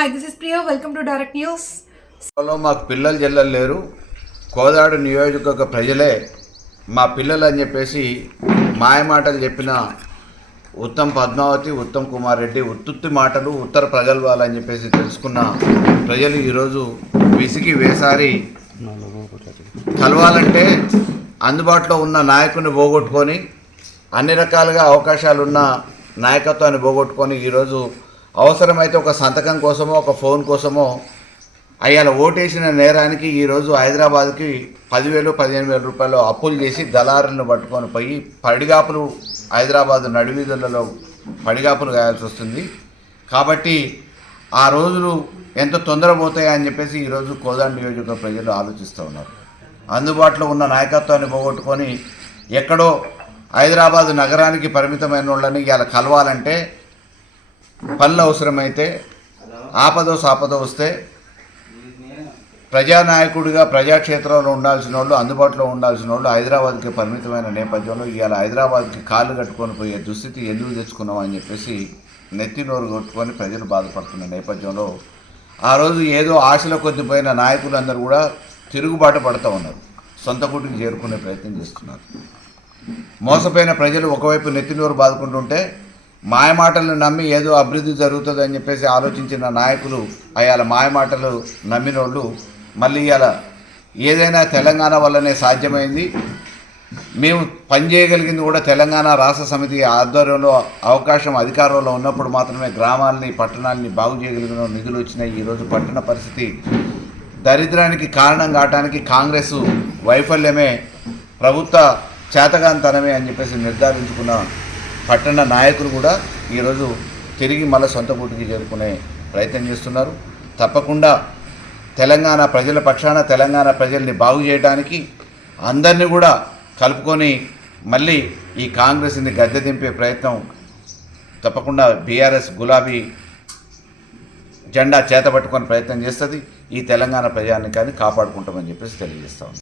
here. Welcome to Direct News. లో మాకు పిల్లలు జిల్లలు లేరు కోదాడు నియోజకవర్గ ప్రజలే మా పిల్లలు అని చెప్పేసి మాయమాటలు చెప్పిన ఉత్తమ్ పద్మావతి ఉత్తమ్ కుమార్ రెడ్డి ఉత్తుత్తి మాటలు ఉత్తర ప్రగల్భాలు అని చెప్పేసి తెలుసుకున్న ప్రజలు ఈరోజు విసిగి వేసారి కలవాలంటే అందుబాటులో ఉన్న నాయకుని పోగొట్టుకొని అన్ని రకాలుగా అవకాశాలున్న నాయకత్వాన్ని పోగొట్టుకొని ఈరోజు అవసరమైతే ఒక సంతకం కోసమో ఒక ఫోన్ కోసమో అయ్యాల ఓటేసిన నేరానికి ఈరోజు హైదరాబాద్కి పదివేలు పదిహేను వేల రూపాయలు అప్పులు చేసి దళారులను పట్టుకొని పోయి పడిగాపులు హైదరాబాద్ నడివీధులలో పడిగాపులు గాయాల్సి వస్తుంది. కాబట్టి ఆ రోజులు ఎంత తొందర పోతాయా అని చెప్పేసి ఈరోజు కోదాడు నియోజకవర్గ ప్రజలు ఆలోచిస్తూ ఉన్నారు. అందుబాటులో ఉన్న నాయకత్వాన్ని పోగొట్టుకొని ఎక్కడో హైదరాబాద్ నగరానికి పరిమితమైన వాళ్ళని ఇలా కలవాలంటే పనులు అవసరమైతే ఆపదో సాపదో వస్తే ప్రజానాయకుడిగా ప్రజాక్షేత్రంలో ఉండాల్సిన వాళ్ళు అందుబాటులో ఉండాల్సిన వాళ్ళు హైదరాబాద్కి పరిమితమైన నేపథ్యంలో ఇవాళ హైదరాబాద్కి కాళ్ళు కట్టుకొని పోయే దుస్థితి ఎందుకు తెచ్చుకున్నాం అని చెప్పేసి నెత్తి నోరు కొట్టుకొని ప్రజలు బాధపడుతున్న నేపథ్యంలో ఆ రోజు ఏదో ఆశల కొద్దిపోయిన నాయకులందరూ కూడా తిరుగుబాటు పడుతూ ఉన్నారు. సొంత గుడికి చేరుకునే ప్రయత్నం చేస్తున్నారు. మోసపోయిన ప్రజలు ఒకవైపు నెత్తినోరు బాదుకుంటుంటే మాయమాటలను నమ్మి ఏదో అభివృద్ధి జరుగుతుందని చెప్పేసి ఆలోచించిన నాయకులు అయాల మాయమాటలు నమ్మినోళ్ళు మళ్ళీ ఇవాళ ఏదైనా తెలంగాణ వల్లనే సాధ్యమైంది. మేము పనిచేయగలిగింది కూడా తెలంగాణ రాష్ట్ర సమితి ఆధ్వర్యంలో అవకాశం అధికారంలో ఉన్నప్పుడు మాత్రమే గ్రామాలని పట్టణాలని బాగు చేయగలిగిన నిధులు వచ్చినాయి. ఈరోజు పట్టణ పరిస్థితి దరిద్రానికి కారణం కావటానికి కాంగ్రెస్ వైఫల్యమే ప్రభుత్వ చేతగాంతనమే అని చెప్పేసి నిర్ధారించుకున్న పట్టణ నాయకులు కూడా ఈరోజు తిరిగి మళ్ళీ సొంత గుడికి చేరుకునే ప్రయత్నం చేస్తున్నారు. తప్పకుండా తెలంగాణ ప్రజల పక్షాన తెలంగాణ ప్రజల్ని బాగు చేయడానికి అందరినీ కూడా కలుపుకొని మళ్ళీ ఈ కాంగ్రెస్ని గద్దె దింపే ప్రయత్నం తప్పకుండా బీఆర్ఎస్ గులాబీ జెండా చేతపట్టుకొని ప్రయత్నం చేస్తుంది. ఈ తెలంగాణ ప్రజాన్ని కానీ కాపాడుకుంటామని చెప్పేసి తెలియజేస్తాం